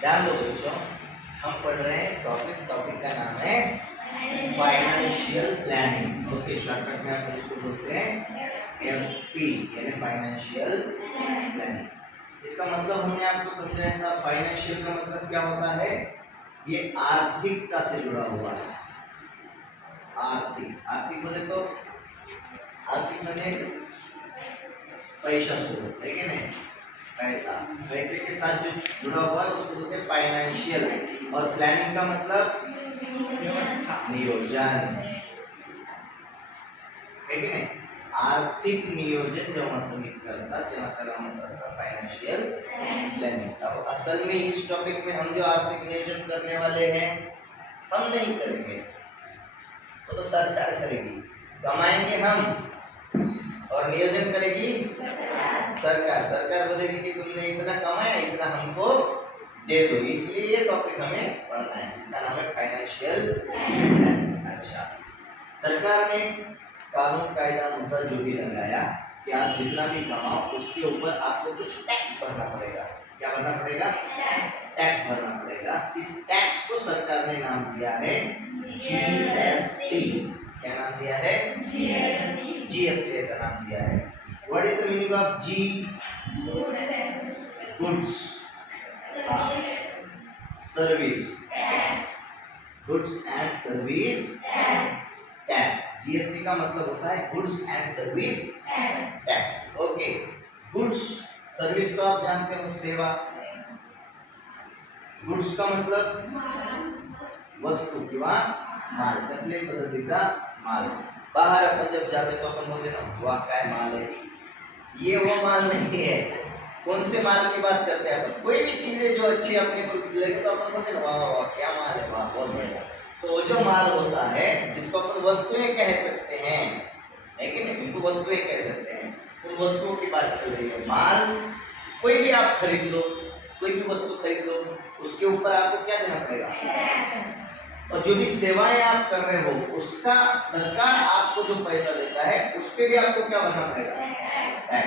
ध्यान दो बच्चों, हम पढ़ रहे हैं टॉपिक का नाम है फाइनेंशियल प्लानिंग। ओके, शॉर्टकट में आप इसको बोलते हैं एफपी यानी फाइनेंशियल प्लानिंग। इसका मतलब हमने आपको समझाया था, फाइनेंशियल का मतलब क्या होता है, ये आर्थिकता से जुड़ा हुआ है। आर्थिक बोले तो आर्थिक मैंने पैसा स्रोत है कि नहीं, पैसे के साथ जो जुड़ा हुआ है उसको बोलते हैं फाइनेंशियल। और प्लानिंग का मतलब नियोजन है कि नहीं, आर्थिक नियोजन जेव्हा तुम्ही करता तेव्हा त्याला म्हणत असतात फाइनेंशियल प्लानिंग। अब असल में इस टॉपिक में हम जो आर्थिक नियोजन करने वाले हैं, हम नहीं करेंगे, तो सरकार करेगी। कमाएंगे हम और नियोजन करेगी सरकार। सरकार बोलेगी कि तुमने इतना कमाया, इतना हमको दे दो। इसलिए ये टॉपिक हमें पढ़ना है, इसका नाम है फाइनेंशियल। अच्छा, सरकार ने कानून कायदा मुद्दा जो भी लगाया कि आप जितना भी कमाओ उसके ऊपर आपको कुछ टैक्स भरना पड़ेगा। क्या भरना पड़ेगा? टैक्स भरना पड़ेगा। इस टैक्स को सरकार ने नाम दिया है जीएसटी। क्या नाम दिया है? जीएसटी ऐसा नाम दिया है। What is the meaning of G? Goods, service, goods and service tax. GST का मतलब होता है goods and service tax. Okay, goods service तो आप जानते हो, सेवा। गुड्स का मतलब वस्तू किंवा माल, कसल्याही पद्धतीचा माल। बाहर अपन जब जाते तो अपन बोलते ना, वाह क्या माल है। ये वो माल नहीं है। कौन से माल की बात करते हैं अपन? कोई भी चीजें जो अच्छी अपने को लगे तो अपन बोलते ना, वाह वाह क्या माल है, वाह बहुत बढ़िया। तो वो जो माल होता है जिसको अपन वस्तुएं कह सकते हैं, है कि नहीं, उनको वस्तुएं कह सकते हैं, उन वस्तुओं की बात चल रही है। माल कोई भी आप खरीद लो, कोई भी वस्तु खरीद लो, उसके ऊपर आपको क्या देना पड़ेगा। और जो भी सेवाएं आप कर रहे हो उसका सरकार आपको जो पैसा देता है उस पर भी आपको क्या भरना पड़ेगा।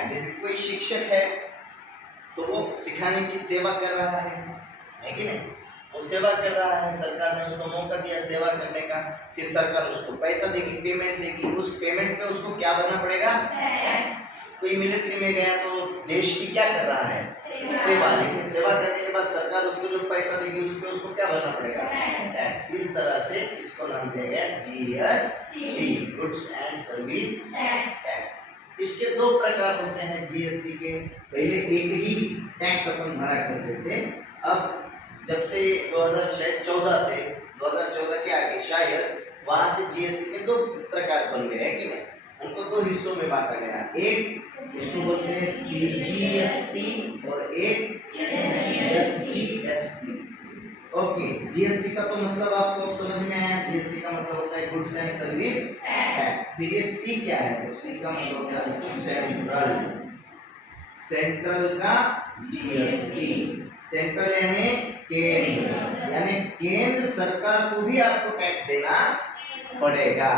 जैसे कोई शिक्षक है तो वो सिखाने की सेवा कर रहा है कि नहीं, वो सेवा कर रहा है, सरकार ने उसको मौका दिया सेवा करने का, फिर सरकार उसको पैसा देगी, पेमेंट देगी। उस पेमेंट पे उसको क्या भरना पड़ेगा? कोई मिलिट्री में गया तो देश की क्या कर रहा है? सेवा। लेकिन सेवा करने के बाद सरकार उसको जो पैसा देगी उस पे उसको क्या भरना पड़ेगा? टैक्स। इस तरह से इसको नाम दिया गया GST, goods and service tax. इसके दो प्रकार होते हैं जीएसटी के। पहले एक ही टैक्स अपन भरा करते थे, अब जब से 2014 के आगे शायद वहां से जीएसटी के दो प्रकार बन गए हैं कि नहीं, उनको दो हिस्सों में बांटा गया। एक इसको बोलते हैं सीजीएसटी और एक एसजीएसटी। ओके, जीएसटी का तो मतलब आपको समझ में आया, जीएसटी का मतलब होता है गुड्स एंड सर्विस टैक्स। फिर ये सी क्या है? तो सी का मतलब क्या है? सेंट्रल का जीएसटी। सेंट्रल यानी केंद्र, यानी केंद्र सरकार को भी आपको टैक्स देना पड़ेगा।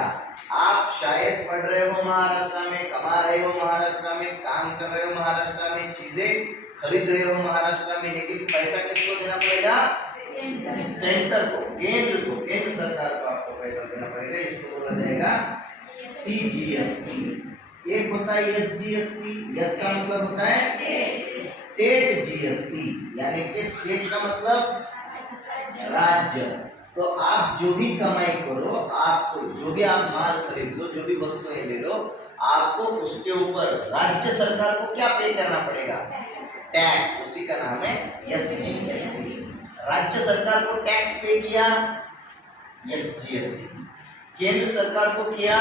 आप शायद पढ़ रहे हो महाराष्ट्र में, कमा रहे हो महाराष्ट्र में, काम कर रहे हो महाराष्ट्र में, चीजें खरीद रहे हो महाराष्ट्र में, लेकिन पैसा किसको देना पड़ेगा? सेंटर को, केंद्र सरकार को आपको पैसा देना पड़ेगा। इसको बोला जाएगा सीजीएसटी। एक होता है एसजीएसटी। एस का मतलब होता है स्टेट जीएसटी, यानी कि स्टेट का मतलब राज्य। तो आप जो भी कमाई करो, आपको जो भी आप माल खरीद लो, जो भी वस्तुएं ले लो, आपको उसके ऊपर राज्य सरकार को क्या पे करना पड़ेगा? टैक्स। उसी का नाम है एसजीएसटी। राज्य सरकार को टैक्स पे किया एसजीएसटी, केंद्र सरकार को किया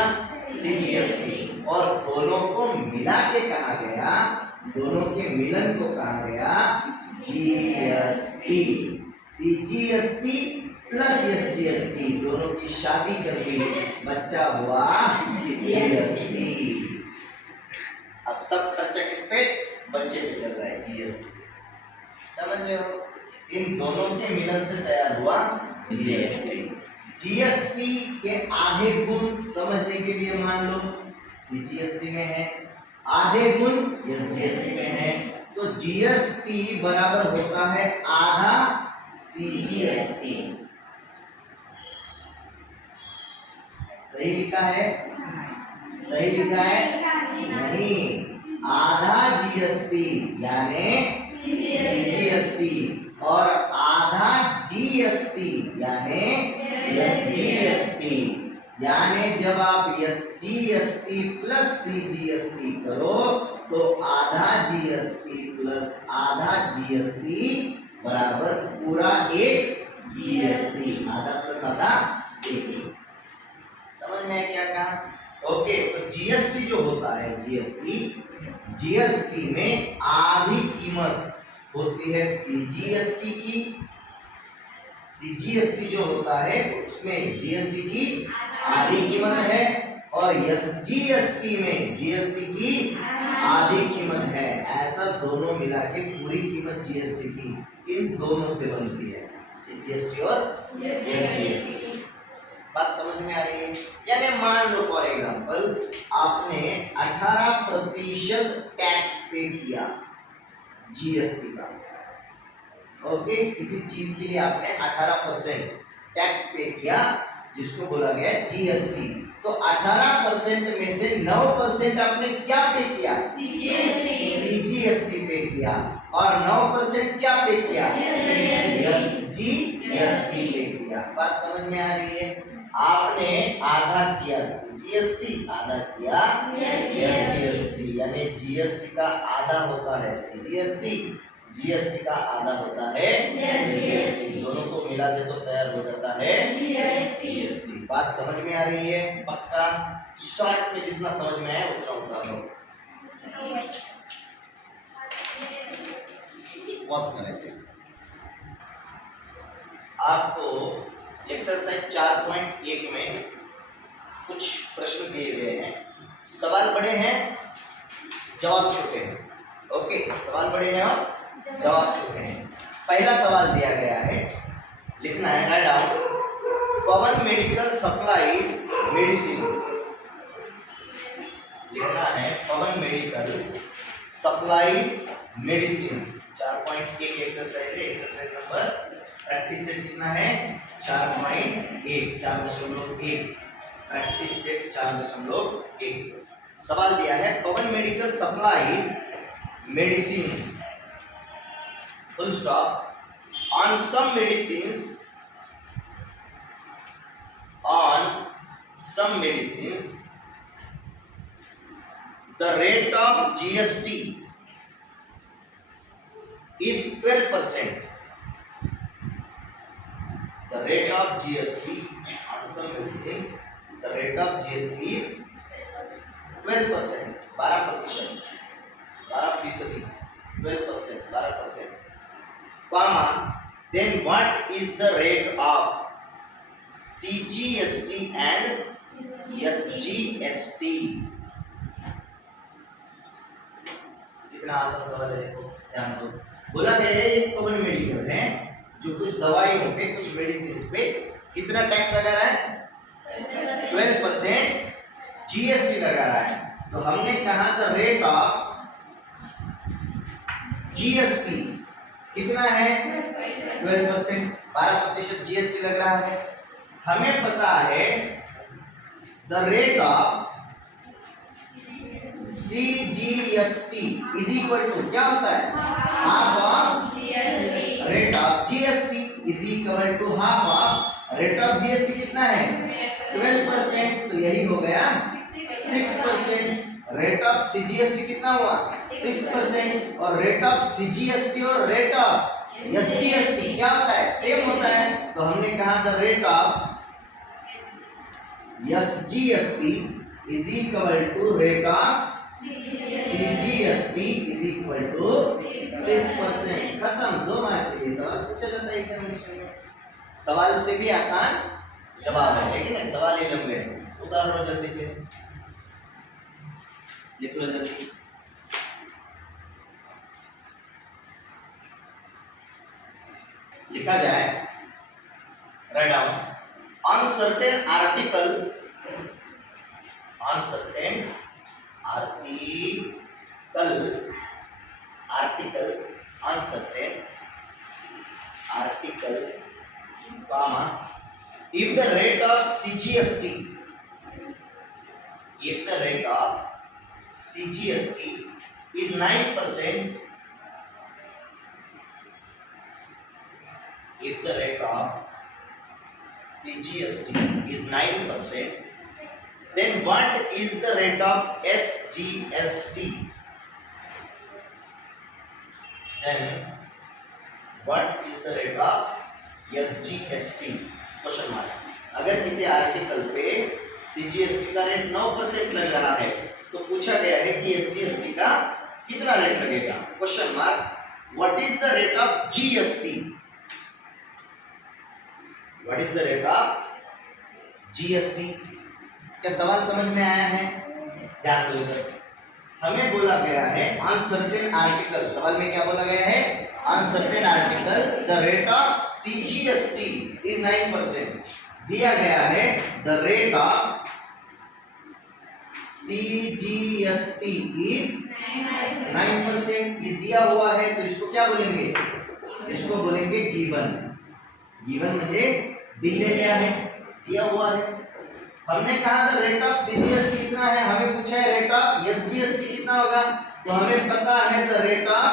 सीजीएसटी, और दोनों को मिला के कहा गया, दोनों के मिलन को कहा गया जीएसटी। सीजीएसटी प्लस एसजीएसटी, दोनों की शादी कर ली, बच्चा हुआ जीएसटी। अब सब खर्चा किस पे? बच्चे पे चल रहा है जीएसटी। समझ रहे हो? इन दोनों के मिलन से तैयार हुआ जीएसटी। जीएसटी के आधे गुण समझने के लिए मान लो सीजीएसटी में है, आधे गुण एसजीएसटी में है, तो जीएसटी बराबर होता है आधा CGST। सही लिखा है? सही लिखा है? नहीं, आधा GST यानी CGST और आधा GST यानी SGST। यानी जब आप SGST प्लस CGST करो तो आधा GST प्लस आधा GST बराबर पूरा एक GST। आधा प्लस आधा एक। समझ में क्या कहा? ओके, तो जीएसटी जो होता है जीएसटी में आधी कीमत होती है सीजीएसटी की। सीजीएसटी जो होता है उसमें जीएसटी की आधी कीमत है और एसजीएसटी में जीएसटी की आधी कीमत है। ऐसा दोनों मिला के पूरी कीमत जीएसटी की इन दोनों से बनती है, सीजीएसटी और एसजीएसटी। बात समझ में आ रही है? यानी मान लो फॉर एग्जांपल आपने 18% टैक्स पे किया जीएसटी का। ओके, किसी चीज के लिए आपने 18% टैक्स पे किया जिसको बोला गया जीएसटी। तो 18% में से 9% आपने क्या पे किया? सीजीएसटी पे किया। और 9% क्या पे किया? एसजीएसटी पे किया। बात समझ में आ रही है? आपने आधा किया जीएसटी, आधा किया एसजीएसटी। यानी जीएसटी का आधा होता है सीजीएसटी, जीएसटी का आधा होता है एसजीएसटी। दोनों को मिला दे तो तैयार हो जाता है जीएसटी। बात समझ में आ रही है? पक्का? शॉर्ट में जितना समझ में आया उतना उतार लो। पॉज करने से आपको एक्सरसाइज 4.1 में कुछ प्रश्न दिए गए हैं। सवाल बड़े हैं, जवाब छोटे हैं। ओके, सवाल बड़े हैं और जवाब छोटे हैं। पहला सवाल दिया गया है, लिखना है, write down Pawan medical supplies medicines. लिखना है Pawan medical supplies medicines. 4.1 exercise है। एक्सरसाइज नंबर प्रैक्टिस सेट कितना है? 4.1, 4.1। Practice set 4.1। सवाल दिया है Pawan medical supplies medicines full stop on some medicines the rate of GST is 12%. The rate of GST on some medicines, the rate of GST is 12%, 12%, 12%, 12%. Comma, then what is the rate of CGST and SGST? कितना आसान सवाल है, देखो ध्यान दो। बोला गया है एक पवन मेडिकल है जो कुछ दवाइयों पे, कुछ मेडिसिन पे कितना टैक्स लगा रहा है? 12% जीएसटी लगा रहा है। तो हमने कहा द रेट ऑफ जीएसटी कितना है? 12%, 12% जीएसटी लग रहा है। हमें पता है the rate of CGST is equal to क्या होता है? Half of rate of GST is equal to half of rate of GST. कितना है? 12%। तो यही हो गया 6%। रेट ऑफ सीजीएसटी कितना हुआ? 6%। और रेट ऑफ सीजीएसटी और रेट ऑफ एसजीएसटी क्या होता है? सेम होता है। तो हमने कहा the rate of SGST is equal to rate of CGST is equal to 6%। खत्म। 2 मार्क के लिए सवाल पूछा जाता है एग्जामिनेशन में। सवाल से भी आसान जवाब है, लेकिन सवाल ही लंबे हैं। उतार लो जल्दी से, लिख लो जल्दी। लिखा जाए, write down on certain article, on certain article, on certain article comma, if the rate of CGST, if the rate of CGST is 9%, if the rate of CGST is 9%, then what is the rate of SGST? Then what is the rate of SGST? Question mark. अगर किसी article पे CGST का rate 9% लग रहा है तो पूछा गया है कि SGST का कितना रेट लगेगा? Question mark. What is the rate of GST? What is the rate of GST? क्या सवाल समझ में आया है? ध्यान दो इधर। हमें बोला गया है ऑन सर्टेन आर्टिकल, सवाल में क्या बोला गया है? On certain article the rate of CGST is 9%। दिया गया है the rate of CGST is 9%। ये दिया हुआ है तो इसको क्या बोलेंगे? इसको बोलेंगे गिवन। गिवन म्हणजे दिले गया है, दिया हुआ है। हमने कहा था रेट ऑफ CGST कितना है, हमें पूछा है रेट ऑफ SGST कितना होगा, तो हमें पता है the rate of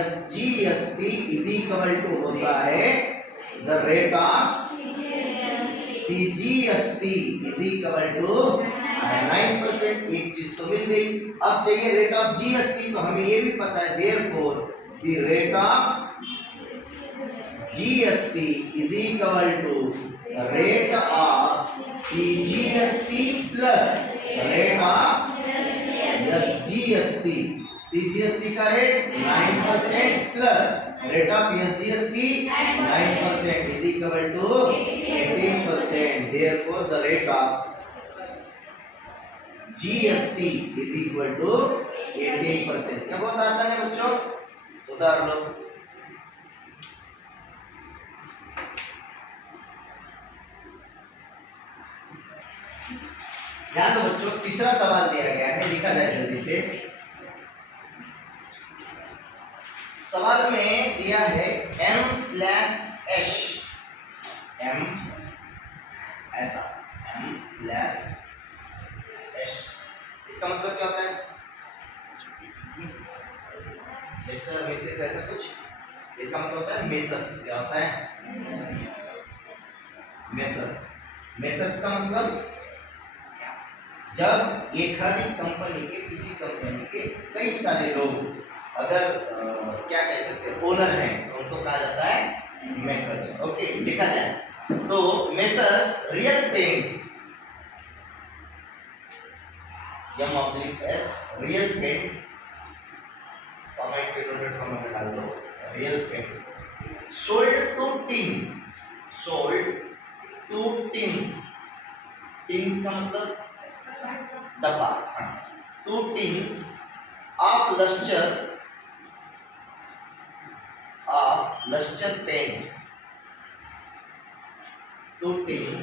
SGST is equal to होता है the rate of CGST is equal to 9%। एक चीज तो मिल गई। अब चाहिए रेट ऑफ GST, तो हमें ये भी पता है therefore the rate of GST is equal to rate of CGST plus rate of SGST। CGST का rate 9% plus rate of SGST 9% is equal to 18%। Therefore, the rate of GST is equal to 18%। क्या बहुत आसान है बच्चों? उतार लो। ध्यान दो बच्चों, तीसरा सवाल दिया गया है, लिखा जाए जल्दी से। सवाल में दिया है m/h, m ऐसा m/h, इसका मतलब क्या होता है? मिस्टर मिसेस ऐसा कुछ। इसका मतलब होता है मेसर्स। क्या होता है? मेसर्स। मेसर्स का मतलब जब एक खादी कंपनी के, किसी कंपनी के कई सारे लोग अगर क्या कह सकते हैं, ओनर हैं, तो उनको कहा जाता है मेसर्स। ओके, लिखा जाए तो messrs real paint, M/S real paint, comment पे कमेंट डाल दो, real paint sold to team, sold to teams. Teams का मतलब डब्बा। 2 teams of lustre paint, 2 teams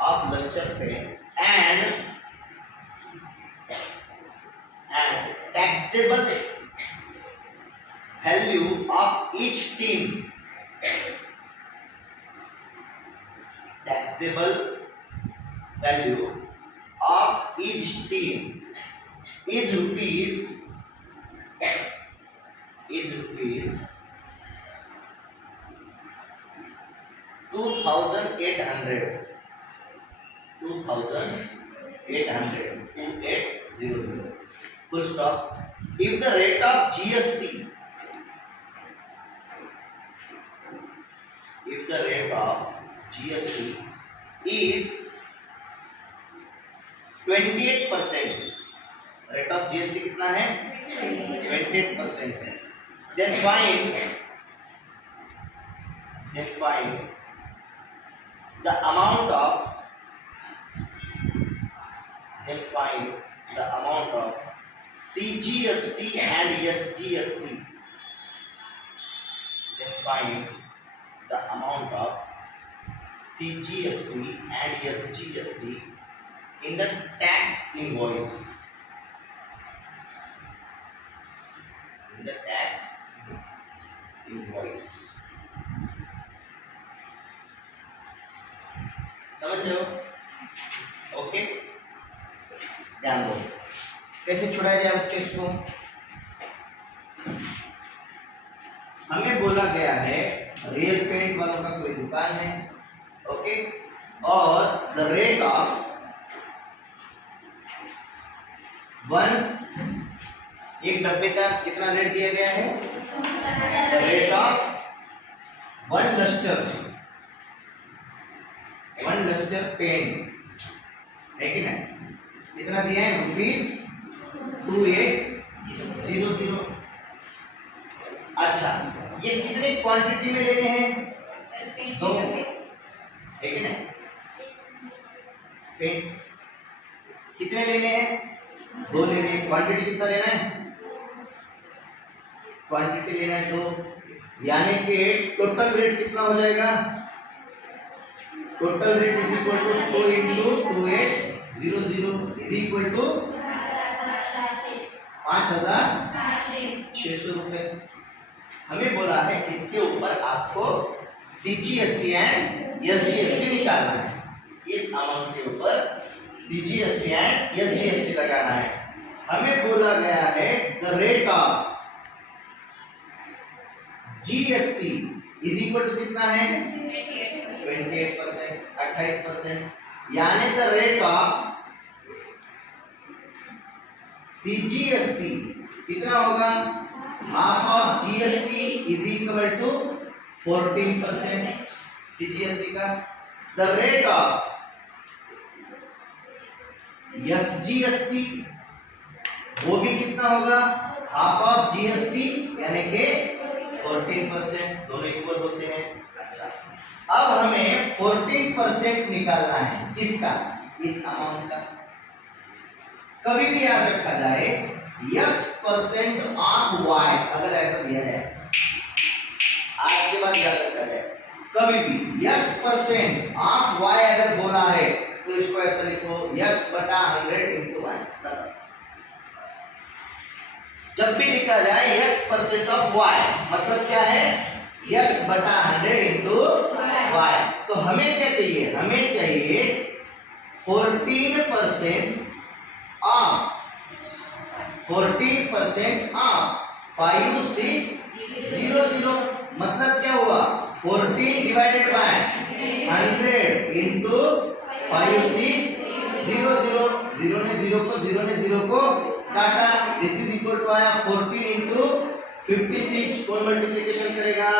of lustre paint and taxable value of each team, taxable value of each team is rupees 2800, 2800 full stop। if the rate of GST is 28%, rate of GST कितना है? 28% है। then find the amount of CGST and SGST, then find the amount of CGST and SGST in the tax invoice, in the tax invoice। समझ रहे हो? Okay, ध्यान दो कैसे छुड़ाया जाए उस चीज को। हमें बोला गया है रियल पेंट वालों का कोई दुकान है, ओके, और द रेट ऑफ एक डब्बे का कितना रेट दिया गया है? The rate of one lustre paint है कि नहीं, कितना दिया है? ₹2800। अच्छा, ये कितनी क्वांटिटी में लेने हैं? 2, है कि नहीं? पेंट कितने लेने हैं? 2 लेने हैं। क्वांटिटी कितना लेना है? क्वांटिटी लेना है 2, यानी कि टोटल रेट कितना हो जाएगा? Total rate is equal to 2 into 2800 is equal to 5600 रुपए। हमें बोला है इसके ऊपर आपको CGST एंड SGST निकालना है। इस अमाउंट के ऊपर CGST एंड SGST लगाना है। हमें बोला गया है the rate of GST is equal to कितना है? 28%, 28%, यानी द रेट ऑफ CGST कितना होगा? Half of GST is equal to 14% CGST का। द रेट ऑफ SGST वो भी कितना होगा? हाफ ऑफ GST यानी कि 14%, दोनों इक्वल होते हैं। अच्छा, अब हमें 14% निकालना है किसका? इस अमाउंट का। कभी भी याद रखा जाए X% ऑफ Y, अगर ऐसा दिया जाए, आज के बाद याद रखा जाए, कभी भी X% ऑफ Y अगर बोला है तो इसको ऐसा लिखो X/100 into Y। जब भी लिखा जाए X% ऑफ Y मतलब क्या है? X/100 into Y। तो हमें क्या चाहिए? हमें चाहिए 14% ऑफ 5600, मतलब क्या हुआ? 14 डिवाइडेड बाय 100 into 5600। 0 ने 0 को काटा, दिस इज इक्वल टू आया 14 into 56, 4 मल्टीप्लिकेशन करेगा।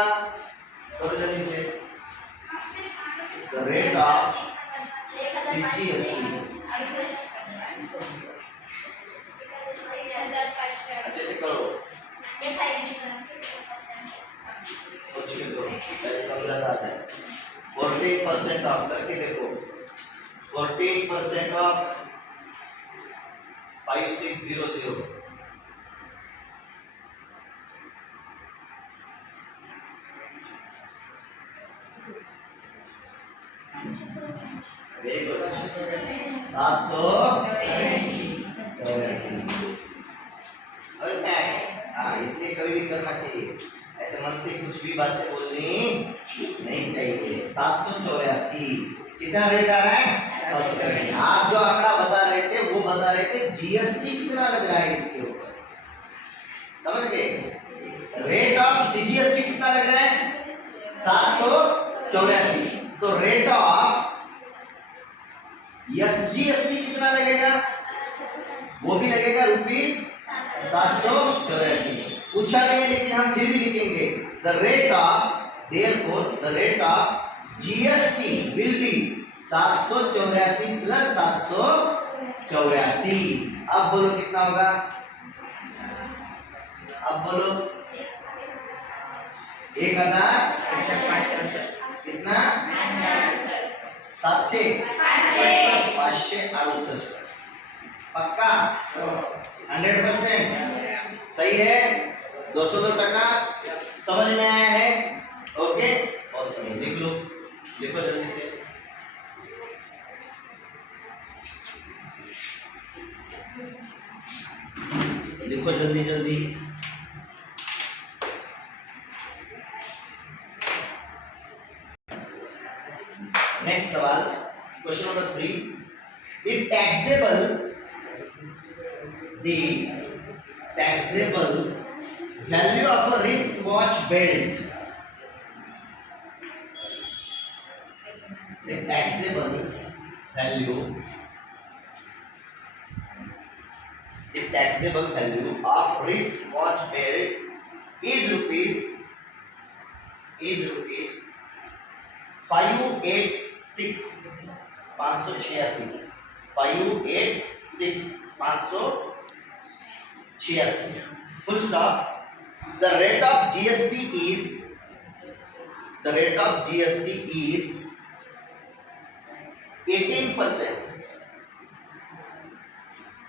करो जल्दी से। द रेट ऑफ CGST अच्छे से करो, सोचिए तो कम ज्यादा आ जाए। 14% ऑफ करके देखो, 14% ऑफ 5600 वेरी गुड, 784। इसलिए कभी भी करना चाहिए, ऐसे मन से कुछ भी बातें बोलनी नहीं चाहिए। 784 कितना रेट आ रहा है? 784। आप जो आंकड़ा बता रहे थे वो बता रहे थे GST कितना लग रहा है इसके ऊपर, समझ गए? रेट ऑफ CGST कितना लग रहा है? 784। तो रेट ऑफ SGST कितना लगेगा? वो भी लगेगा ₹784। पूछा नहीं है लेकिन हम फिर भी लिखेंगे the rate of, therefore the rate of GST will be 784 plus 784। अब बोलो कितना होगा? अब बोलो 1000 कितना? 568 पक्का? 100% सही है। 202 समझ में आया है? ओके, और लिख लो, लिखो जल्दी से। लिखो जल्दी जल्दी। नेक्स्ट सवाल, question number 3, the taxable value of a wristwatch belt, the taxable value of wristwatch belt is rupees 586 586 586 full stop. The rate of GST is 18%.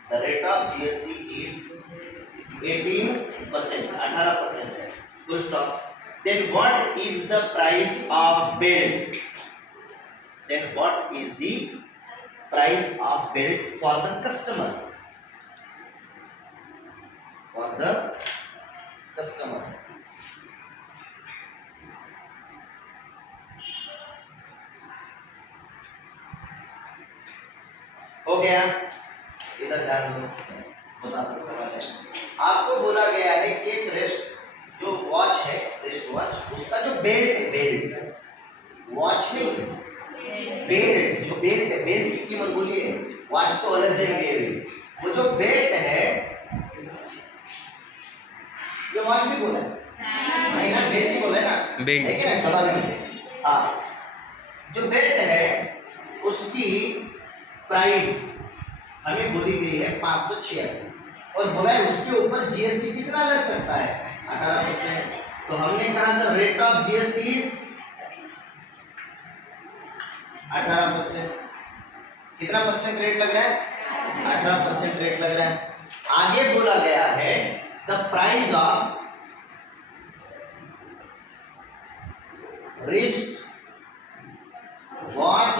The rate of GST is 18%, 18%. Full stop. Then what is the price of belt? Then what is the price of belt for the customer? For the customer. हो गया, इधर ध्यान दो, बता सकते सवाल है। आपको बोला गया है कि एक रिस्ट जो वॉच है, रिस्ट वॉच, उसका जो बेल्ट है, बेल्ट वॉच नहीं, बेल्ट जो बेल्ट है, बेल्ट की कीमत बोलिए, वॉच तो अलग रहेगी। वो जो बेल्ट है, ये वॉच भी बोला है नहीं ना, बेल्ट ही बोला है ना, बेल्ट है कि नहीं सवाल में। हाँ, जो बेल्ट है उसकी प्राइस हमें बोली गई है 586 और बोला है उसके ऊपर जीएसटी कितना लग सकता है, 18%। तो हमने कहा था रेट ऑफ जीएसटी इज 18%। कितना परसेंट रेट लग रहा है? 18% रेट लग रहा है। आगे बोला गया है the price of wrist watch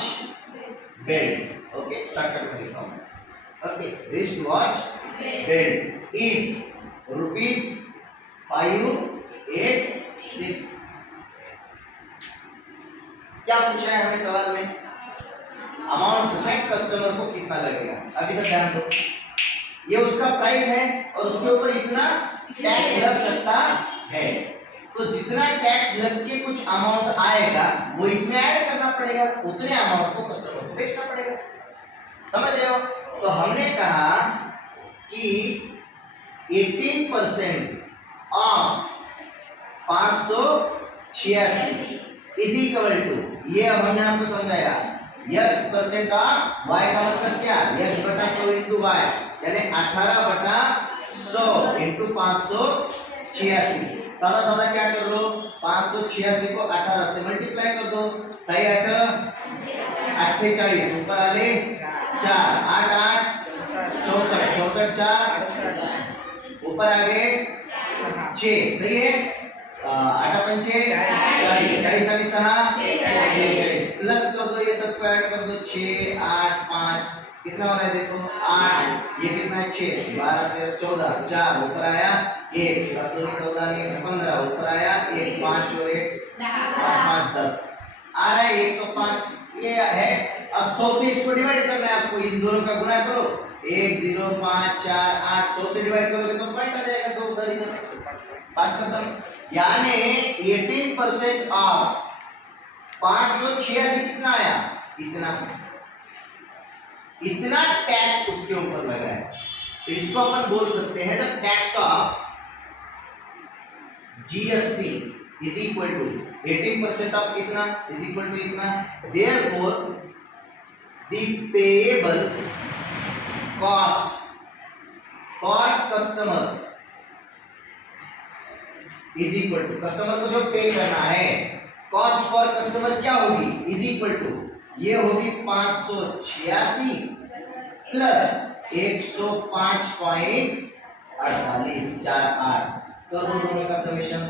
belt, okay shortcut में लिखा हूं, okay, wrist watch belt is rupees 586। क्या पूछा है हमें सवाल में? अमाउंट पूछा है, कस्टमर को कितना लगेगा। अभी तक ध्यान दो, ये उसका प्राइस है और उसके ऊपर इतना टैक्स लग सकता है, तो जितना टैक्स लग के कुछ अमाउंट आएगा वो इसमें ऐड करना पड़ेगा, उतने अमाउंट को कस्टमर को बेचना पड़ेगा। समझ रहे हो? तो हमने कहा कि 18% ऑफ 586 इज इक्वल टू, ये अब हमने आपको समझाया, x% ऑफ y का मतलब क्या, x बटा 100 इंटू वाई, यानी 18/100 इंटू 586। सादा सादा क्या कर लो, 586 को 18 से मल्टीप्लाई कर दो, सही 8 48 ऊपर आले 4 8 8 64 64 4 ऊपर आ गए 6, सही है, 8 पंचे 40 40 और 6 प्लस कर दो, ये सब ऐड कर दो, 6 8 5 कितना हो रहा है देखो 8, ये कितना है 6 12 13 14 4 ऊपर आया 1 7 2 14 नहीं 15 ऊपर आया 1 5 और 1 5 10 आ रहा है 105। ये है, अब 100 से इसको डिवाइड करना है आपको, इन दोनों का गुणा करो, 1 0 5 4 8 100 से डिवाइड करोगे तो पॉइंट आ जाएगा, दो उधर इधर, बात खत्म। यानी 18% ऑफ 586 कितना आया, इतना टैक्स उसके ऊपर लगा है, तो इसको अपन बोल सकते हैं the tax of GST is equal to 18% of इतना इज इक्वल टू इतना, therefore the payable cost for customer is equal to, customer को जो पे करना है, कॉस्ट फॉर कस्टमर क्या होगी, इज इक्वल टू, ये होगी 586 प्लस 105.48 48 तो दोनों का समेशन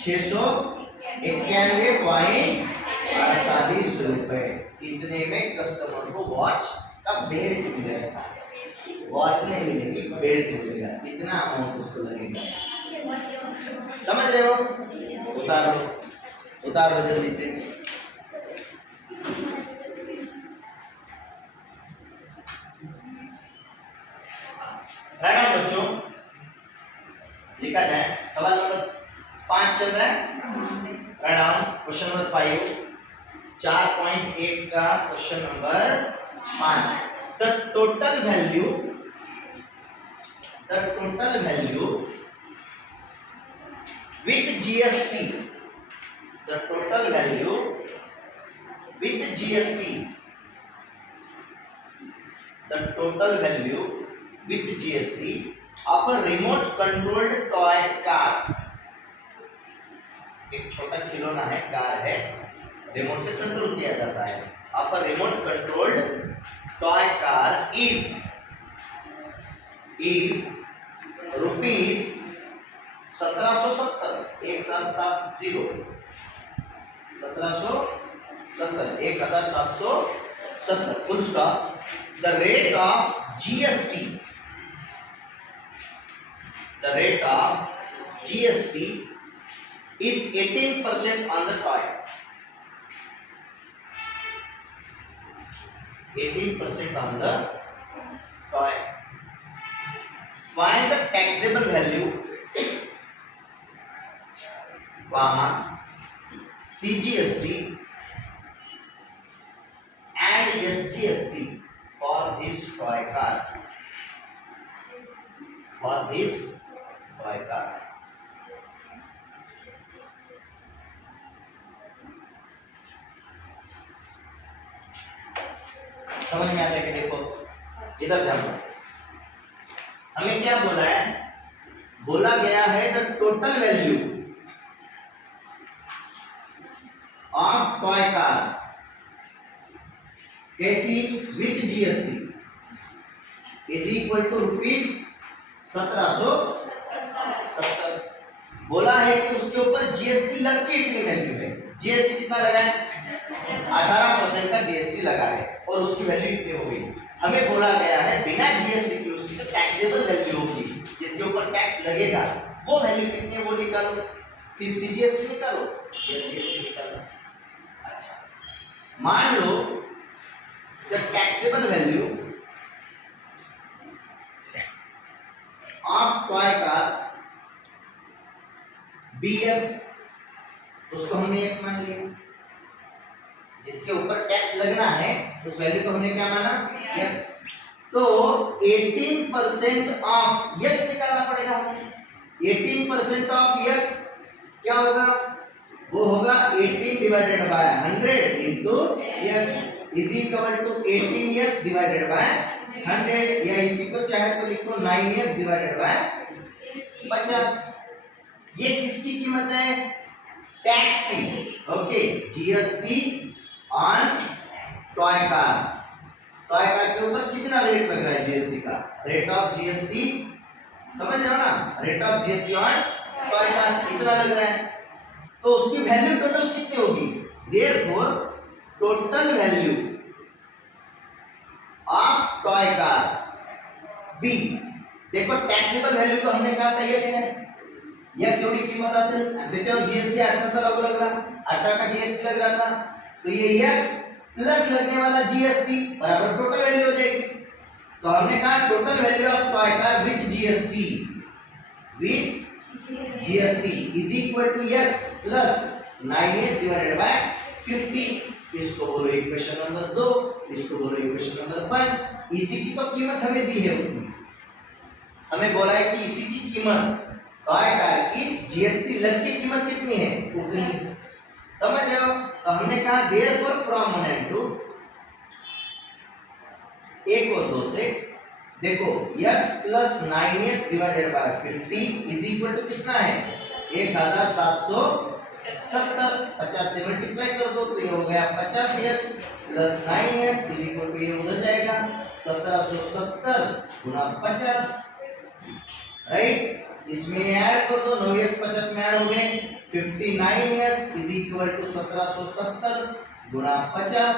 691.48 रुपए। इतने में कस्टमर को वॉच का बेल्ट मिलेगा, वॉच नहीं मिलेगी, बेल्ट मिलेगा, इतना अमाउंट उसको लगेगा। समझ रहे हो? उतार दो जल्दी से। है। सवाल नंबर 5 चल रहा है। डाउन क्वेश्चन नंबर 5 4.8 का question number 5। The total value with GST, the total value with GST, the total value with GST of a remote controlled toy car, एक छोटा खिलौना है, कार है, रिमोट से कंट्रोल किया जाता है। of a remote controlled toy car is rupees 1770 1770 1770 full stop. The rate of GST is 18% on the toy. 18% on the toy. Find the taxable value, CGST and SGST for this toy car. समझ में आता है कि देखो इधर ध्यान दो, हमें क्या बोला है, बोला गया है the total value of toy car कैसी with GST is equal to rupees 1770। बोला है कि उसके ऊपर जीएसटी लग के इतनी वैल्यू है। जीएसटी कितना लगा है? 18% का जीएसटी लगा है और उसकी वैल्यू इतनी हो गई। हमें बोला गया है बिना जीएसटी की उसकी जो टैक्सेबल वैल्यू होगी, जिसके ऊपर टैक्स लगेगा, वो वैल्यू कितनी है वो निकालो। फिर सीजीएसटी निकालो या जीएसटी निकालो। अच्छा, मान लो the taxable value of toy car BX, उसको हमने x मान लिया, जिसके ऊपर टैक्स लगना है उस वैल्यू को हमने क्या माना? x। तो 18% ऑफ x निकालना पड़ेगा हमें। 18% ऑफ x क्या होगा? वो होगा 18 divided by 100 into x is equal to 18x divided by 100, या इसी को चाहे तो लिखो 9x डिवाइडेड बाय 50। ये किसकी कीमत है? टैक्स की। Okay, GST on toy car. Toy car के ऊपर कितना रेट लग रहा है जीएसटी का? रेट ऑफ जीएसटी समझ रहे हो ना? Rate of GST on toy car इतना लग रहा है, तो उसकी वैल्यू टोटल कितनी होगी? Therefore total value of toy car be, देखो टैक्सेबल वैल्यू को हमने कहा था x है, x एवढी कीमत असेल, त्याच्यावर जीएसटी 18 लागू लग रहा, 18 का जीएसटी लग रहा था, तो ये x प्लस लगने वाला जीएसटी बराबर टोटल वैल्यू हो जाएगी। तो हमने कहा total value of toy car with GST is equal to x plus 9x divided by 50। इसको बोलो इक्वेशन नंबर 2, इसको बोलो इक्वेशन नंबर 1। इसी की तो कीमत हमें दी है उतनी, हमें बोला है कि इसी की कीमत टॉय कार की जीएसटी लग के कीमत कितनी है उतनी। समझ रहे हो? तो हमने कहा देयरफॉर फ्रॉम 1 and 2, 1 और 2 से देखो x plus 9x divided by 50 is equal to कितना है? 1770। 50 से मल्टीप्लाई कर दो तो ये हो गया 50x plus 9x is equal to ये उधर जाएगा 1770 गुना 50, राइट? इसमें ऐड कर दो, 9x 50 में ऐड हो गए 59x इज इक्वल टू 1770 गुना 50।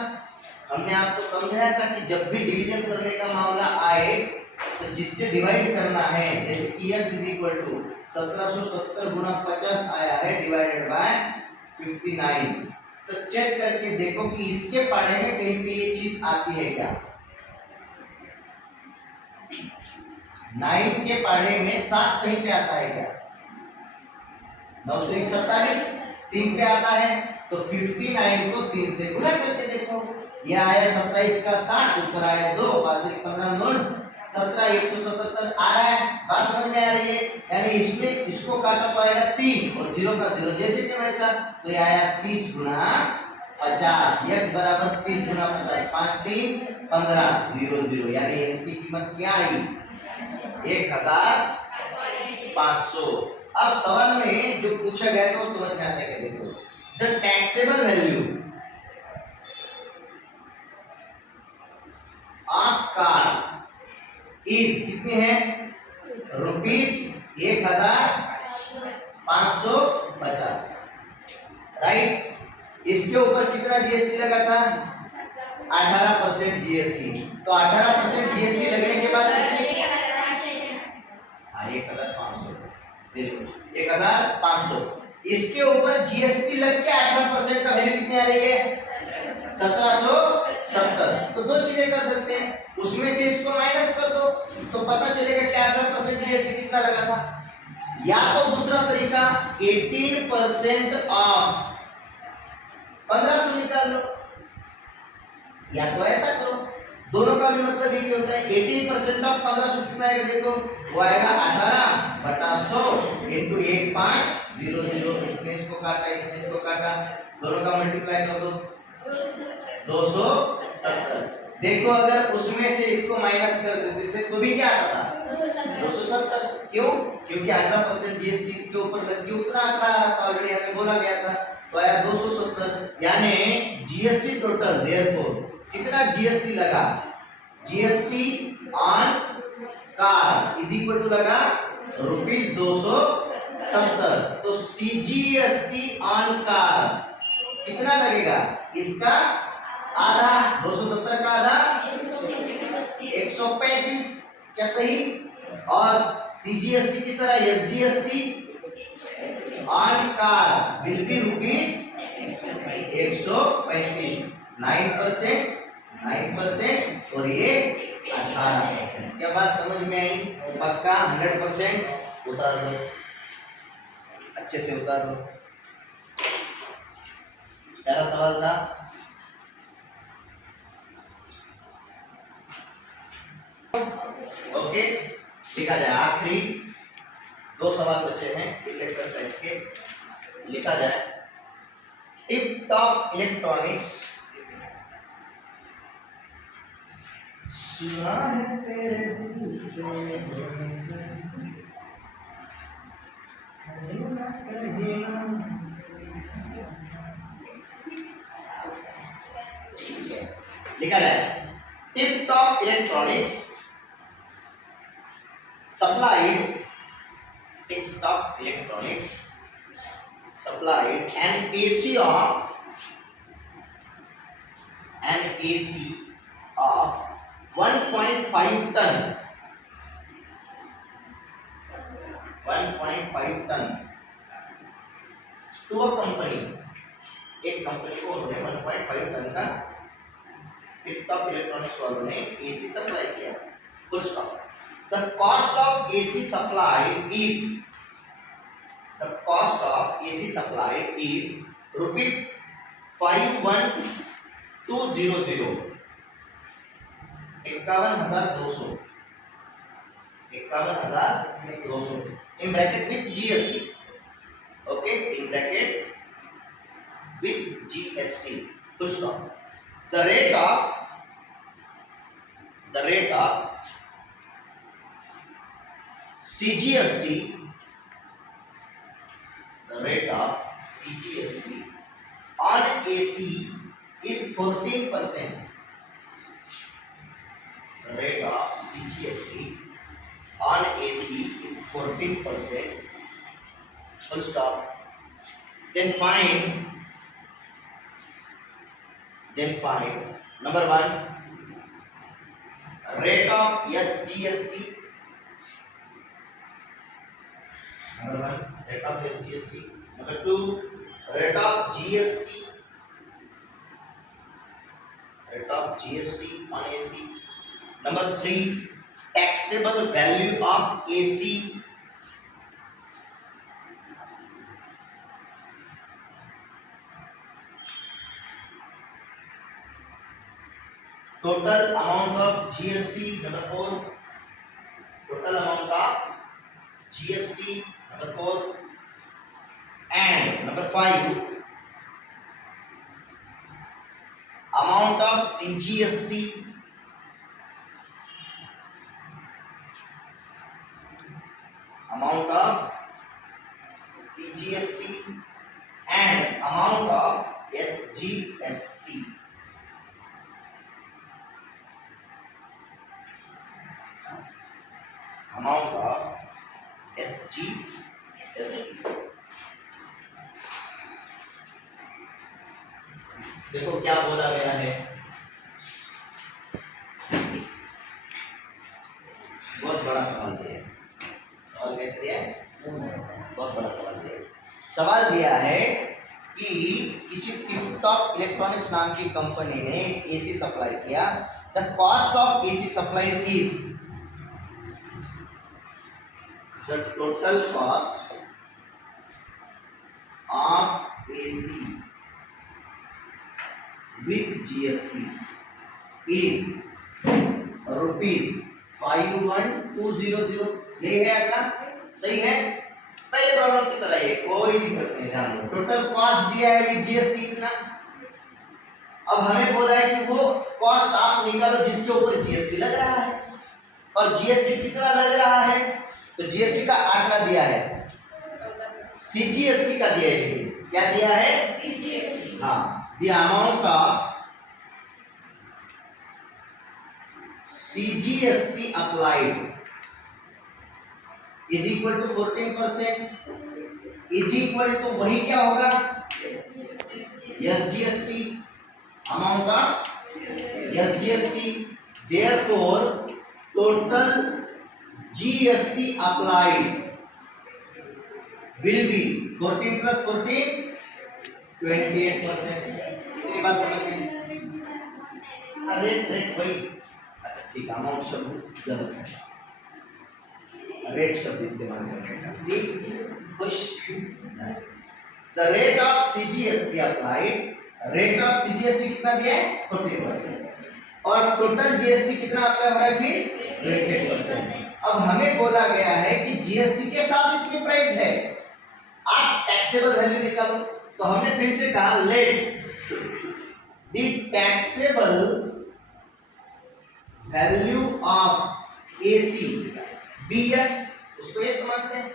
हमने आपको समझाया था कि जब भी डिवीजन करने का मामला आए तो जिससे डिवाइड करना है, जैसे कि x इज इक्वल टू 1770 गुना 50 आया है डिवाइडेड बाय 59, तो चेक करके देखो कि इसके पढ़ने में कहीं पे ये चीज आती है क्या? 9 के पढ़ने में 7 कहीं पे आता है क्या? 9 3 27, 3 पे आता है तो 59 को 3 से गुणा करके देखो, ये आया 27 का 7, ऊपर आया 2, 5 15 9 17, 177 आ रहा है। बात समझ में आ रही है? यानी इसमें इसको काटा तो आएगा 3 और 0 का 0 जैसे कि वैसा, तो ये आया 30 गुना 50, x बराबर 30 गुना 50, 5 3 15 0 0, यानी x की कीमत क्या आई? 1500। अब सवाल में जो पूछा गया था वो समझ में आता है? देखो, the taxable value of car is कितने हैं? ₹1550, राइट। इसके ऊपर कितना जीएसटी लगा था? 18% जीएसटी। तो 18% जीएसटी लगने के बाद 1500, 1500, इसके ऊपर जीएसटी लग के 18% का वैल्यू कितनी आ रही है? 1770। तो दो चीजें कर सकते हैं, उसमें से इसको माइनस कर दो तो पता चलेगा कि 18% जीएसटी कितना लगा था। या तो दूसरा तरीका 18% ऑफ 1500 निकाल लो, या तो ऐसा करो। दोनों का भी मतलब एक ही होता है। 18% ऑफ 1500 कितना आएगा? देखो, वो आएगा 18/100 इंटू 1500। इसने इसको काटा, इसने इसको काटा, दोनों का मल्टीप्लाई कर दो, 270। देखो, अगर उसमें से इसको माइनस कर देते थे तो भी क्या आता था? 270। क्यों? क्योंकि 18% जीएसटी इसके ऊपर लग के उतना आंकड़ा आ रहा था, ऑलरेडी हमें बोला गया था, तो आया 270। यानी जीएसटी टोटल, देयरफॉर कितना जीएसटी लगा? GST on car is equal to लगा ₹270। तो सीजीएसटी ऑन कार कितना लगेगा? इसका आधा, 270 का आधा 135, क्या सही? और सीजीएसटी की तरह SGST on car will be ₹135, 9% और ये 18%। क्या बात समझ में आई? पक्का 100% उतार दो, अच्छे से उतार दो। पहला सवाल था ओके, लिखा जाए। आखिरी 2 सवाल बचे हैं इस एक्सरसाइज के, लिखा जाए। टिप टॉप इलेक्ट्रॉनिक्स सुना है तेरे दिल लिखा जाए। Tip top electronics supplied an AC of 1.5 ton 1.5 ton to a company। एक कंपनी को उन्होंने 1.5 टन का टिप-टॉप इलेक्ट्रॉनिक्स वालों ने एसी सप्लाई किया। Full stop. The cost of AC supplied is rupees 51,200, 51,200 in bracket with GST, okay, in bracket with GST, full stop। The rate of CGST on AC is 14%. The rate of CGST on AC is 14%. Full stop. Then find number 1 rate of SGST. Number 1 rate of SGST. Number 2 rate of GST. Rate of GST on AC. Number 3 taxable value of AC. total amount of GST, number 4, total amount of GST, number 4, and number 5, amount of CGST, amount of CGST and amount of SGST. Amount of SGST. देखो क्या बोला गया है, बहुत बड़ा सवाल दिया है। सवाल कैसे दिया है? बहुत बड़ा सवाल दिया है। सवाल दिया है कि किसी टिपटॉप इलेक्ट्रॉनिक्स नाम की कंपनी ने एसी सप्लाई किया। The cost of AC supplied is, the total cost of AC with GST is ₹51,200। यही है अपना, सही है। पहले प्रॉब्लम की तरह ये कोई दिक्कत नहीं, ध्यान दो। टोटल कॉस्ट दिया है विद जीएसटी कितना। अब हमें बोला है कि वो कॉस्ट आप निकालो जिसके ऊपर जीएसटी लग रहा है, और जीएसटी कितना लग रहा है, तो जीएसटी का आंकड़ा दिया है, सीजीएसटी का दिया है। क्या दिया है? सीजीएसटी। हाँ, the amount of CGST applied is equal to 14% is equal to वही क्या होगा, SGST, amount of SGST, therefore total GST applied will be 14 plus 14 28%। इतनी बात समझ में? रेट वही, अच्छा ठीक, अमाउंट शब्द गलत है, रेट शब्द इस्तेमाल करेंगे, ठीक। खुश। The rate of CGST applied, rate of CGST कितना दिया है? 14%, और टोटल जीएसटी कितना अप्लाई हो रहा है फिर? 28%। अब हमें बोला गया है कि जीएसटी के साथ इतनी प्राइस है, आप टैक्सेबल वैल्यू निकालो। तो हमने फिर से कहा let the taxable value of AC be x, उसको एक समझते हैं।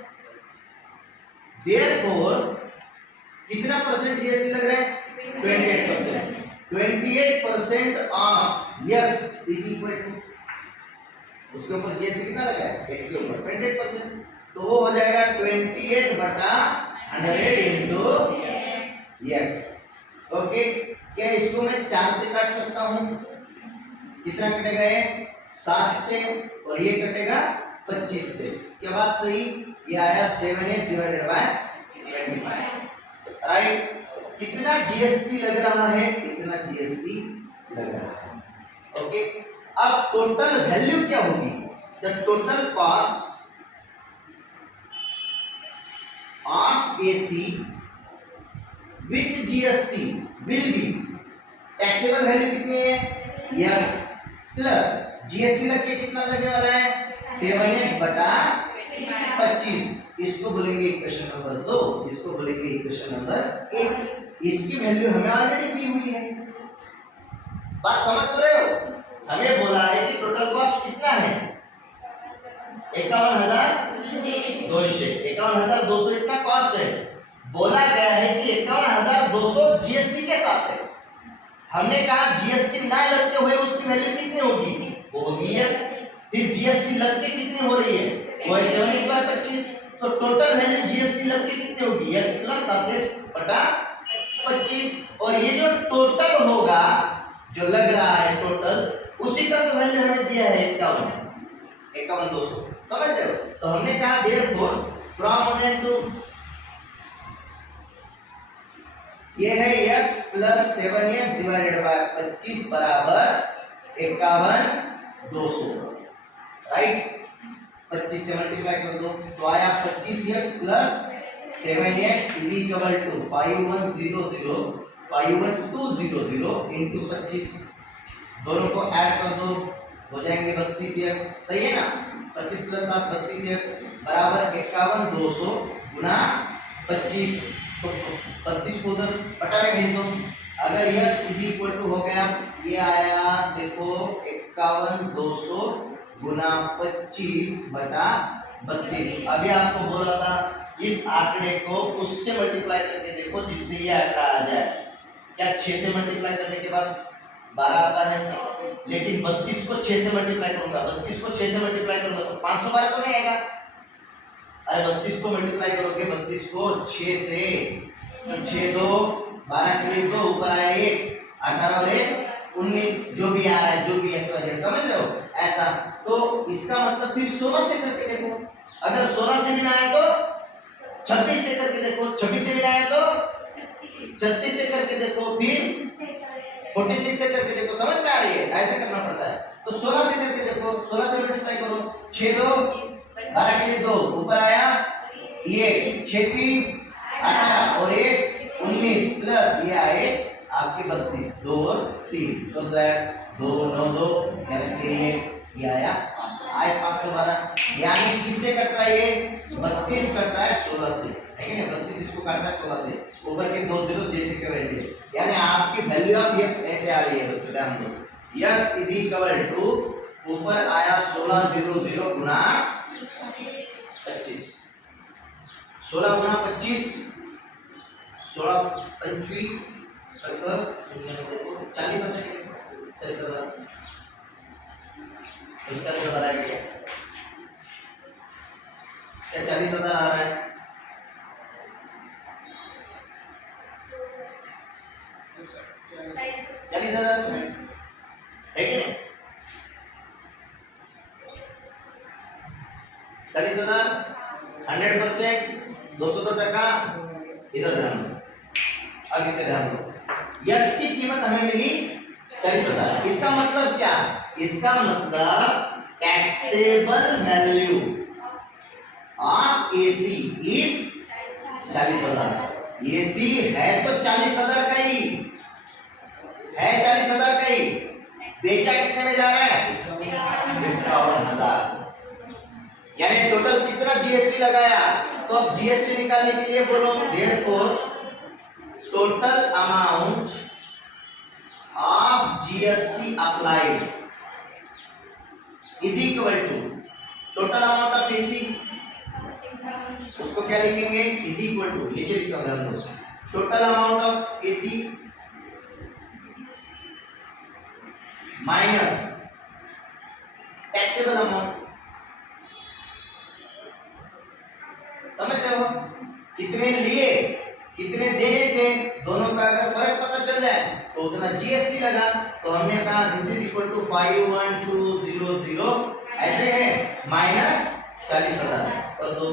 देयरफॉर कितना परसेंट जीएसटी लग रहा है? 28%। 28% of x is equal to, उसके ऊपर जीएसटी कितना लगा है? एक्स के ऊपर 28%, तो वो हो जाएगा 28/100 इंटू एक्स। ओके, क्या इसको मैं 4 से काट सकता हूं? कितना कटेगा? ये 7 से, और ये कटेगा 25 से। क्या बात सही? ये आया 7x डिवाइडेड बाय 25, राइट। कितना जीएसटी लग रहा है? कितना जीएसटी लग रहा है। ओके, अब टोटल वैल्यू क्या होगी? The total cost of AC with GST will be, taxable value कितनी है? यस, प्लस जीएसटी लग के कितना लगने वाला है? 7x बटा 25। इसको बोलेंगे इक्वेशन नंबर 2, इसको बोलेंगे इक्वेशन नंबर 1। इसकी वैल्यू हमें ऑलरेडी दी हुई है, बात समझ तो रहे हो? हमें बोला है कि टोटल कॉस्ट कितना है? 51,200 इतना कॉस्ट है। बोला गया है कि 51,200 जीएसटी के साथ है। हमने कहा जीएसटी ना लगते हुए उसकी वैल्यू कितनी होगी? वो होगी x। फिर जीएसटी लग के कितनी हो रही है? वो है 7x/25। तो टोटल वैल्यू जीएसटी लग के कितनी होगी? x + 7x/25। और ये जो टोटल होगा, जो लग रहा है टोटल, उसी का तो वैल्यू हमें दिया है 51,200। समझ रहे हो? तो हमने कहा देयरफॉर फ्रॉम 1 टू, ये है x + 7x डिवाइडेड बाय 25 बराबर 51,200, राइट। 25 से मल्टीप्लाई कर दो तो आया 25x + 7x is equal to 51,200 into 25 दोनों को ऐड कर दो, हो जाएंगे 32x, सही है ना। 25 + 7 32x बराबर 51,200 गुना 25, तो 32 को उधर पटा में भेज दो। अगर यस इज इक्वल टू हो गया, ये आया देखो 51,200 गुना 25 बटा 32। अभी आपको बोला था इस आंकड़े को उससे मल्टीप्लाई करके देखो जिससे ये आंकड़ा आ जाए। क्या 6 से मल्टीप्लाई करने के बाद 12 आता है, लेकिन 32 को 6 से मल्टीप्लाई करूंगा, 32 को 6 से मल्टीप्लाई करूंगा तो 512 तो नहीं आएगा। अरे 32 को मल्टीप्लाई करोगे 32 को 6 से, तो 6 2 12 के लिए 2 ऊपर आया 1, 18 और 1 19, जो भी आ रहा है, जो भी एक्स समझ रहे हो ऐसा। तो इसका मतलब फिर 16 से करके देखो, अगर 16 से भी ना आए तो 26 से करके देखो, 26 से भी ना आए तो 36 से करके देखो, फिर 46 से करके देखो। समझ में आ रही है, ऐसे करना पड़ता है। तो 16 से करके देखो, 16 से मल्टीप्लाई करो, 6 2 12 के लिए 2 ऊपर आया ये 6 3 18 और 1 19 प्लस ये आए आपके 32, 2 और 3 तो दैट 2 9 2 यानी ये आया 512। यानी किससे कट रहा है, ये 32 कट रहा है 16 से, है ना। 32 इसको काट रहा है 16 से, ऊपर के 2 0 जैसे के वैसे, यानी आपकी वैल्यू ऑफ x ऐसे आ रही है बच्चों। ध्यान दो, x इज इक्वल टू ऊपर आया 16 0 0 गुना 25, 16 गुना 25, 16 25 70 40 40,000 40,000 आएगा क्या? 40,000 आ रहा है। है कि नहीं? 40,000 100%, 200%। इधर ध्यान दो, अब इधर ध्यान दो। यक्स की कीमत हमें मिली 40,000। इसका मतलब क्या? इसका मतलब taxable value of AC is 40,000। AC है तो 40,000 का ही है, 40,000 का ही। बेचा कितने में जा रहा है? 51,000। यानी टोटल कितना जीएसटी लगाया? तो अब जीएसटी निकालने के लिए बोलो, therefore total amount of GST applied is equal to total amount of AC, उसको क्या लिखेंगे? इज इक्वल टू, नीचे लिखा ध्यान दो, total amount of AC minus taxable amount. समझ रहे हो? कितने लिए कितने देने थे, दोनों का अगर फर्क पता चल जाए तो उतना जीएसटी लगा। तो हमने कहा दिस इज इक्वल टू 51200 ऐसे है माइनस 40,000 और दो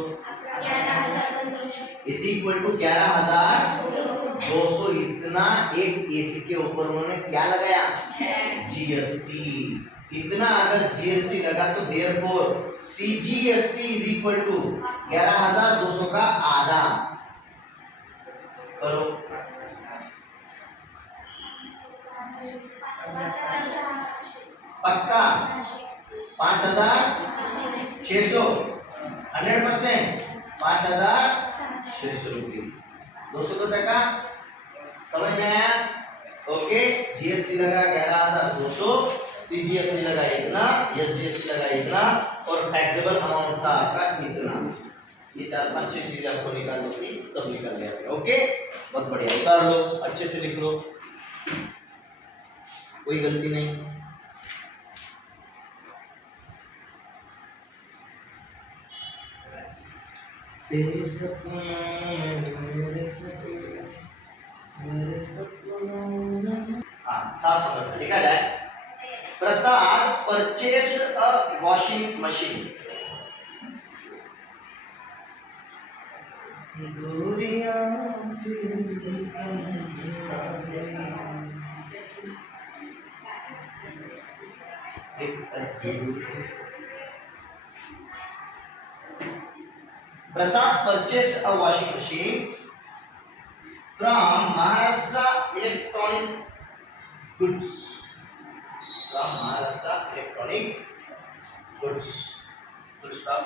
इज इक्वल टू 11,200। इतना एक एसी के ऊपर उन्होंने क्या लगाया? जीएसटी। इतना अगर जीएसटी लगा तो therefore CGST is equal to 11,200 का आधा। करो पक्का 5,600 100% 5,600 रुपीज, 200 टका। समझ में आया? ओके, जीएसटी लगा 11,200, सीजीएसटी लगा इतना, एसजीएसटी लगा इतना और टैक्सेबल अमाउंट था आपका इतना। ये 4 5 6 चीजें आपको निकालनी थी, सब निकाल लिया। ओके, बहुत बढ़िया, उतार लो, अच्छे से लिख लो, कोई गलती नहीं। तेरे सपनों में मेरे सपने, मेरे सपनों में। हाँ, 7 नंबर लिखा जाए, Prasad purchased a washing machine. Prasad purchased a washing machine from Maharashtra Electronic Goods. from Maharashtra Electronic Goods. Full stop.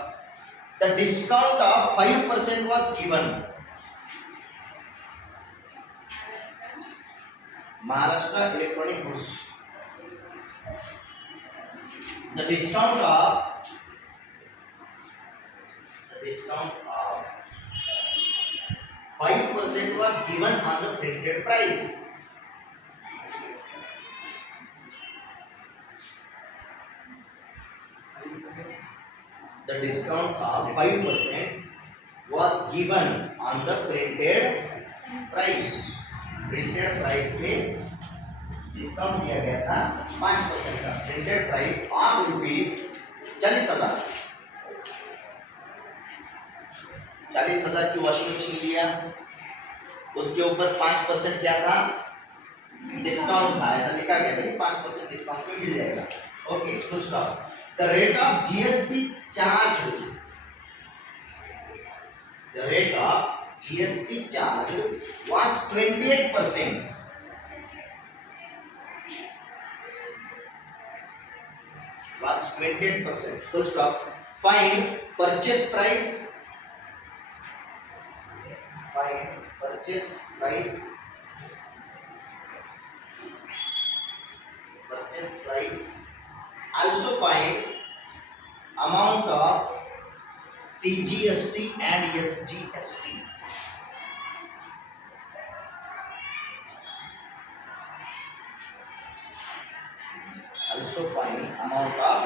The discount of 5% was given. Maharashtra Electronic Goods. The discount of 5% was given on the printed price. The discount of 5% was given on the printed price. Printed price पे discount दिया गया था 5% का. Printed price on rupees 40,000. 40,000 की washing machine लिया, उसके ऊपर 5% क्या था, डिस्काउंट था. ऐसा लिखा गया था कि 5% डिस्काउंट पे मिल जाएगा. Okay, full stop. The rate of GST charged. The rate of GST charged was 28%. Was 28%. Full stop. Find purchase price. Find purchase price. Purchase price. Also find amount of CGST and SGST. Also find amount of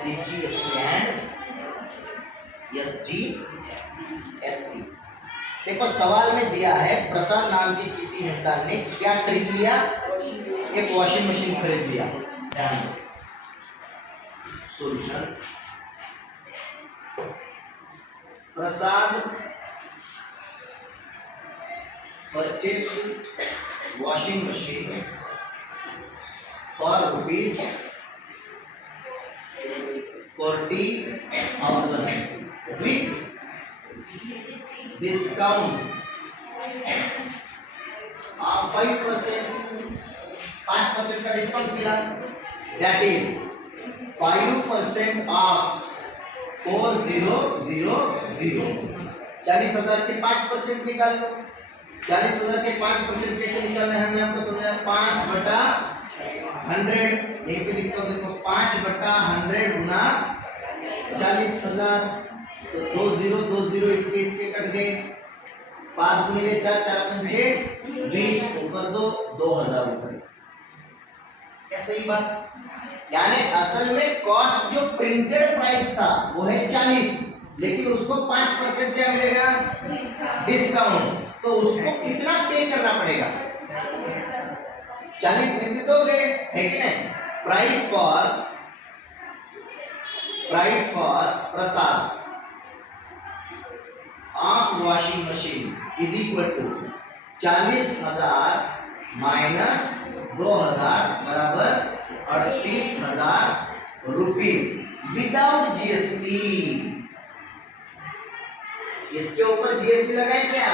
CGST and SGST. देखो सवाल में दिया है प्रसाद नाम के किसी इंसान ने क्या खरीद लिया, एक वॉशिंग मशीन खरीद लिया. ध्यान दो. Solution. Prasad purchased washing machine for rupees 40,000 with discount of 5%. 5% का डिस्काउंट मिला. That is 5% of 4000. 40,000 के 5% निकाल लो. 40,000 के 5% कैसे निकालना है हमने आपको समझाया. 5/100. यहीं पे लिखता हूँ देखो 5/100 गुना 40,000. तो 20 इसके कट गए. 5 गुणिले 4 4 पंचे 20 ऊपर 2,000 रुपए. क्या सही बात. यानी असल में कॉस्ट जो प्रिंटेड प्राइस था वो है 40, लेकिन उसको 5% क्या मिलेगा, डिस्काउंट. तो उसको कितना पे करना पड़ेगा, 40 में से 2 गए, है कि नहीं. Price for Prasad of washing machine is equal to 40,000 minus 2,000 बराबर 38,000 रुपीज विदाउट जीएसटी. इसके ऊपर जीएसटी लगाए क्या,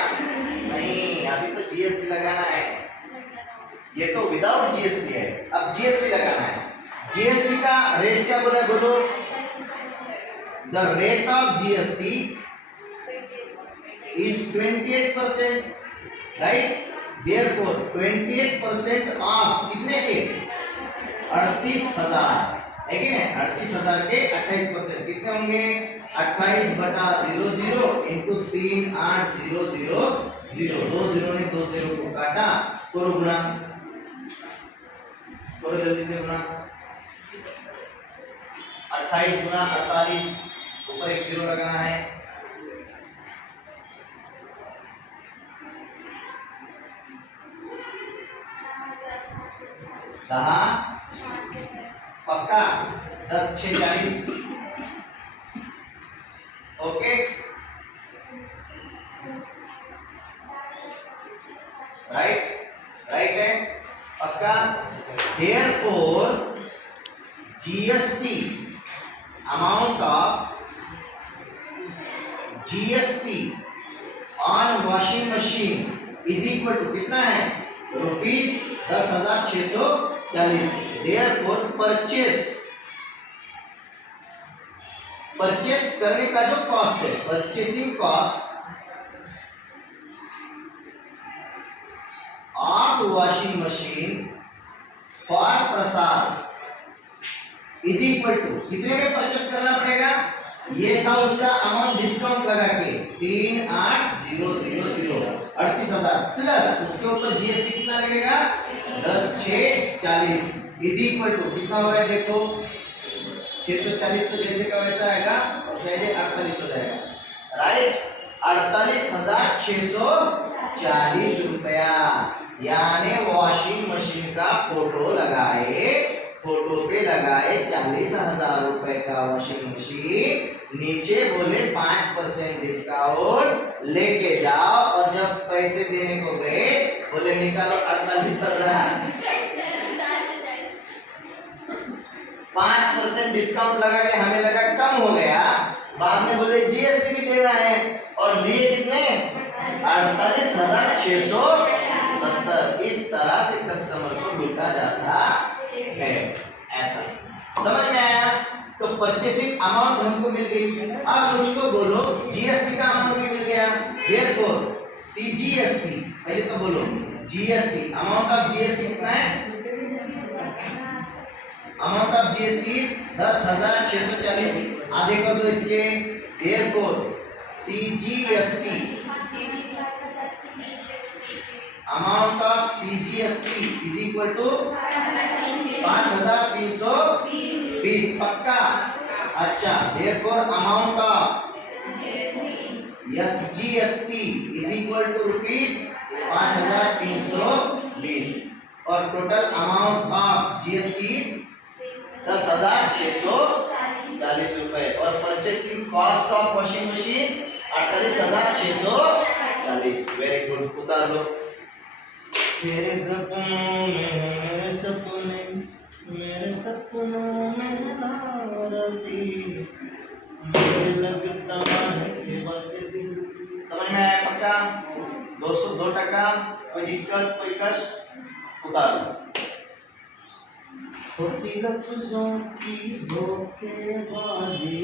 नहीं, अभी तो जीएसटी लगाना है. ये तो विदाउट जीएसटी है, अब जीएसटी लगाना है. जीएसटी का रेट क्या बोला है, बोलो. The rate of GST is 28%, right? Therefore 28% of कितने के, 38,000 है कि नहीं. 38,000 के 28% कितने होंगे, 28/00 इंटू 38,000. 2 0 ने 2 0 को काटा. करो गुणा, करो जल्दी से गुणा. 28 गुणा 48, ऊपर एक 0 लगाना है. 10 पक्का, 10 6 40. ओके, राइट है पक्का. Therefore GST amount of GST on washing machine is equal to कितना है, ₹10,640. 40। देयरफॉर परचेस करने का जो कॉस्ट है, purchasing cost of washing machine for Prasad is equal to कितने में परचेस करना पड़ेगा? ये था उसका अमाउंट डिस्काउंट लगा के 38,000 38,000 प्लस उसके ऊपर जीएसटी कितना लगेगा? 10,640 इज इक्वल टू कितना हो रहा है देखो, 640 तो जैसे का वैसा आएगा और शायद 48 हो जाएगा, राइट? 48,640 रुपया। यानी वॉशिंग मशीन का फोटो लगाए, फोटो पे लगाए 40,000 रुपए का वॉशिंग मशीन, नीचे बोले 5% डिस्काउंट लेके जाओ, और जब पैसे देने को गए बोले निकालो 48,000। 5% डिस्काउंट लगा के हमें लगा कम हो गया, बाद में बोले जीएसटी भी देना है, और लिए कितने? 48,670। इस तरह से कस्टमर को लूटा जाता है। ऐसा समझ में आया? तो परचेसिंग अमाउंट हमको मिल गई। अब मुझको बोलो जीएसटी का अमाउंट भी मिल गया। देयरफॉर सीजीएसटी, पहले तो बोलो जीएसटी, अमाउंट ऑफ जीएसटी कितना है? अमाउंट ऑफ जीएसटी 10,640, आधे कर दो इसके। Therefore CGST, amount of CGST is equal to 5,320। पक्का? अच्छा, therefore amount of SGST is equal to rupees 5,320, और टोटल अमाउंट ऑफ जीएसटी 10,640 रुपए, और purchasing cost of washing machine 48,640। Very good, उतार लो। मेरे सपनों में नाराज़ी, मुझे लगता है कि समझ में आया? पक्का? 202%। कोई दिक्कत, कोई कष्ट? उतार लो। होती लफ्जों की धोखेबाजी,